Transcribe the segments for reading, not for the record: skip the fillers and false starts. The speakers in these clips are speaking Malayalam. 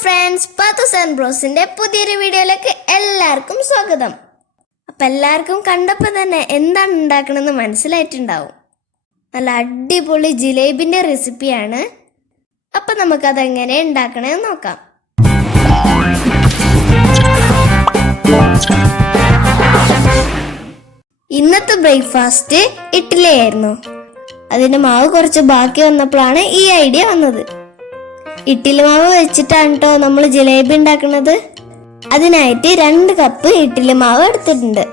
ഫ്രണ്ട്സ്, പാത്തൂസ് ആൻഡ് ബ്രോസിന്റെ പുതിയൊരു വീഡിയോയിലേക്ക് എല്ലാവർക്കും സ്വാഗതം. അപ്പം എല്ലാവർക്കും കണ്ടപ്പോൾ തന്നെ എന്താണ് ഉണ്ടാക്കണമെന്ന് മനസ്സിലായിട്ടുണ്ടാവും. നല്ല അടിപൊളി ജിലേബിൻ്റെ റെസിപ്പിയാണ്. അപ്പം നമുക്കതെങ്ങനെ ഉണ്ടാക്കണമെന്ന് നോക്കാം. ഇന്നത്തെ ബ്രേക്ക്ഫാസ്റ്റ് ഇഡ്ഡലി ആയിരുന്നു. അതിൻ്റെ മാവ് കുറച്ച് ബാക്കി വന്നപ്പോഴാണ് ഈ ഐഡിയ വന്നത്. ഇഡ്ഡലി മാവ് വെച്ചിട്ടാണ് കേട്ടോ നമ്മൾ ജിലേബി ഉണ്ടാക്കുന്നത്. അതിനായിട്ട് 2 കപ്പ് ഇഡ്ഡലി മാവ് എടുത്തിട്ടുണ്ട്.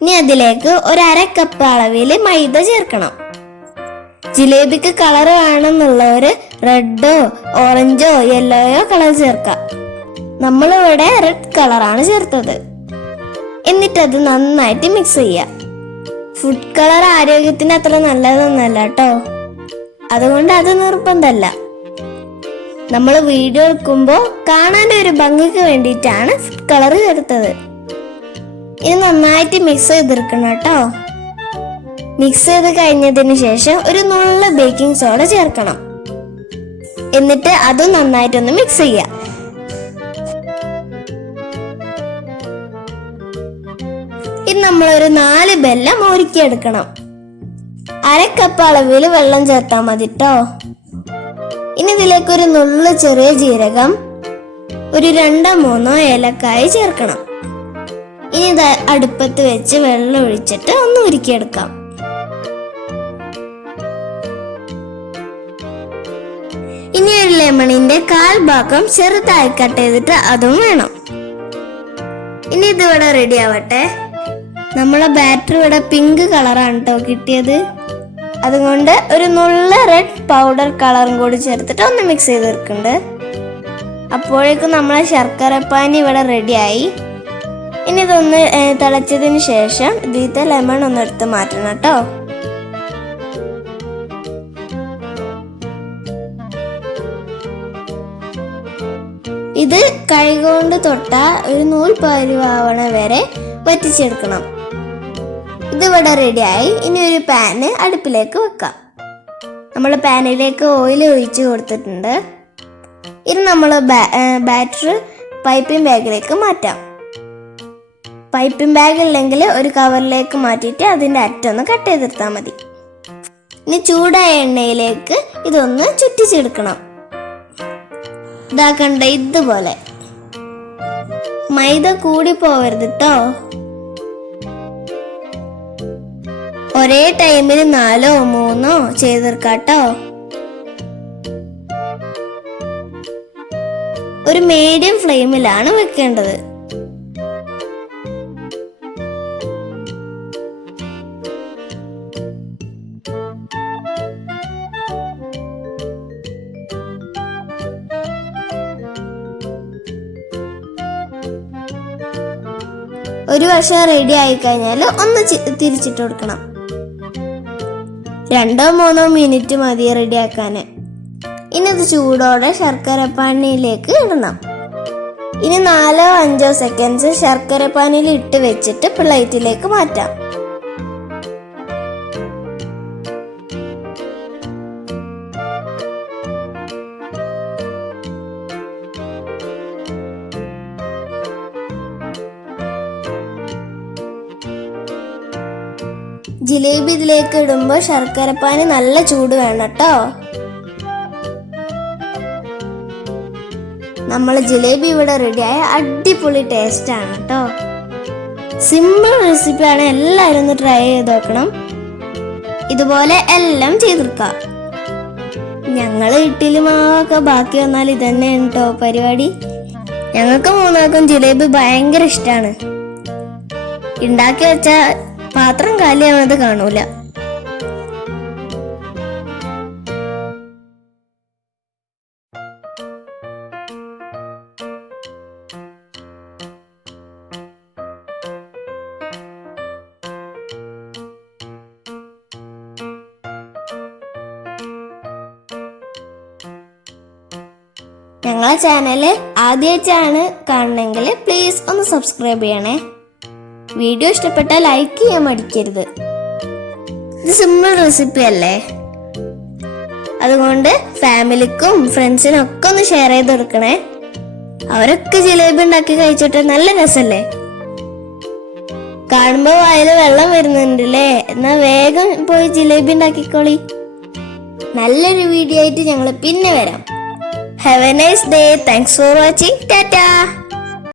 ഇനി അതിലേക്ക് 1/2 കപ്പ് അളവിൽ മൈദ ചേർക്കണം. ജിലേബിക്ക് കളർ വേണമെന്നുള്ളവർ റെഡോ ഓറഞ്ചോ യെല്ലോയോ കളർ ചേർക്കാം. നമ്മളിവിടെ റെഡ് കളറാണ് ചേർത്തത്. എന്നിട്ടത് നന്നായിട്ട് മിക്സ് ചെയ്യാം. ഫുഡ് കളർ ആരോഗ്യത്തിന് അത്ര നല്ലതൊന്നല്ല കേട്ടോ, അതുകൊണ്ട് അത് നിർബന്ധമല്ല. നമ്മൾ വീഡിയോ എടുക്കുമ്പോൾ കാണാൻ ഒരു ഭംഗിക്ക് വേണ്ടിയിട്ടാണ് ഫുഡ് കളർ ചേർത്തത്. ഇത് നന്നായിട്ട് മിക്സ് ചെയ്തെടുക്കണം കേട്ടോ. മിക്സ് ചെയ്ത് കഴിഞ്ഞതിന് ശേഷം ഒരു നുള്ള ബേക്കിംഗ് സോഡ ചേർക്കണം. എന്നിട്ട് അതും നന്നായിട്ടൊന്ന് മിക്സ് ചെയ്യാം. ഇനി നമ്മളൊരു 4 ബെല്ലം ഒരുക്കിയെടുക്കണം. 1/2 കപ്പ് അളവിൽ വെള്ളം ചേർത്താൽ മതി കേട്ടോ. ഇനി ഇതിലേക്ക് ഒരു നുള്ള ചെറിയ ജീരകം, ഒരു 2-3 ഏലക്കായ ചേർക്കണം. ഇനി ഇത് അടുപ്പത്ത് വെച്ച് വെള്ളം ഒഴിച്ചിട്ട് ഒന്ന് ഉരുക്കിയെടുക്കാം. ഇനി ഒരു ലെമണിന്റെ 1/4 ഭാഗം ചെറുതായി കട്ട് ചെയ്തിട്ട് അതും വേണം. ഇനി ഇതിവിടെ റെഡി ആവട്ടെ. നമ്മളെ ബാറ്റർ ഇവിടെ പിങ്ക് കളറാണ് കേട്ടോ കിട്ടിയത്. അതുകൊണ്ട് ഒരു നുള്ള റെഡ് പൗഡർ കളറും കൂടി ചേർത്തിട്ട് ഒന്ന് മിക്സ് ചെയ്തെടുക്കുന്നുണ്ട്. അപ്പോഴേക്കും നമ്മളെ ശർക്കരപ്പാനി ഇവിടെ റെഡിയായി. ഇനി ഇതൊന്ന് തിളച്ചതിന് ശേഷം ഇതിലത്തെ ലെമൺ ഒന്ന് എടുത്ത് മാറ്റണം കേട്ടോ. ഇത് കൈകൊണ്ട് തൊട്ട ഒരു നൂൽ പരുവാവണ വരെ വറ്റിച്ചെടുക്കണം. ഇതിവിടെ റെഡിയായി. ഇനി ഒരു പാന് അടുപ്പിലേക്ക് വെക്കാം. നമ്മൾ പാനിലേക്ക് ഓയിൽ ഒഴിച്ച് കൊടുത്തിട്ടുണ്ട്. ഇനി നമ്മൾ ബാറ്റർ പൈപ്പിംഗ് ബാഗിലേക്ക് മാറ്റാം. പൈപ്പിംഗ് ബാഗ് ഇല്ലെങ്കിൽ ഒരു കവറിലേക്ക് മാറ്റിയിട്ട് അതിൻ്റെ അറ്റൊന്ന് കട്ട് ചെയ്തെടുത്താൽ മതി. ഇനി ചൂടായ എണ്ണയിലേക്ക് ഇതൊന്ന് ചുറ്റിച്ചെടുക്കണം. ഇതാക്കണ്ട ഇതുപോലെ. മൈദ കൂടി പോവരുത് കേട്ടോ. ഒരേ ടൈമിൽ 4-3 ചെയ്തെടുക്കാട്ടോ. ഒരു മീഡിയം ഫ്ലെയിമിലാണ് വെക്കേണ്ടത്. ഒരു വശം റെഡി ആയി കഴിഞ്ഞാൽ ഒന്ന് തിരിച്ചിട്ട് കൊടുക്കണം. 2-3 മിനിറ്റ് മതി റെഡിയാക്കാൻ. ഇനി ഇത് ചൂടോടെ ശർക്കരപ്പാനിയിലേക്ക് ഇടണം. ഇനി 4-5 സെക്കൻഡ്സ് ശർക്കരപ്പാനിയിൽ ഇട്ട് വെച്ചിട്ട് പ്ലേറ്റിലേക്ക് മാറ്റാം. ജിലേബി ഇതിലേക്ക് ഇടുമ്പോൾ ശർക്കരപ്പാനി നല്ല ചൂട് വേണം കേട്ടോ. നമ്മൾ ജിലേബി ഇവിടെ റെഡിയായ അടിപൊളി ടേസ്റ്റ് ആണ് കേട്ടോ. സിമ്പിൾ റെസിപ്പിയാണ്, എല്ലാവരും ഒന്ന് ട്രൈ ചെയ്ത് നോക്കണം. ഇതുപോലെ എല്ലാം ചെയ്തെടുക്കാം. ഞങ്ങൾ ഇഡ്ഡലി മാവൊക്കെ ബാക്കി വന്നാൽ ഇതന്നെയാണ് കേട്ടോ പരിപാടി. ഞങ്ങൾക്ക് 3 ജിലേബി ഭയങ്കര ഇഷ്ടമാണ്. ഉണ്ടാക്കി വെച്ചാൽ പാത്രം കാലിയാവണത് കാണൂല. ഞങ്ങളെ ചാനൽ ആദ്യമായിട്ടാണ് കാണണമെങ്കിൽ പ്ലീസ് ഒന്ന് സബ്സ്ക്രൈബ് ചെയ്യണേ. വീഡിയോ ഇഷ്ടപ്പെട്ടാൽ ലൈക്ക് ചെയ്യാൻ മടിക്കരുത്. ഇത് സിമ്പിൾ റെസിപ്പി അല്ലേ, അതുകൊണ്ട് ഫാമിലിക്കും ഫ്രണ്ട്സിനും ഒക്കെ ഒന്ന് ഷെയർ ചെയ്ത് കൊടുക്കണേ. അവരൊക്കെ ജിലേബി ഉണ്ടാക്കി കഴിച്ചിട്ട് നല്ല രസല്ലേ? കാണുമ്പോ വായില് വെള്ളം വരുന്നുണ്ടല്ലേ? എന്നാ വേഗം പോയി ജിലേബി ഉണ്ടാക്കിക്കോളി. നല്ലൊരു വീഡിയോ ആയിട്ട് ഞങ്ങൾ പിന്നെ വരാം. Have A nice day. Thanks for watching. Tata.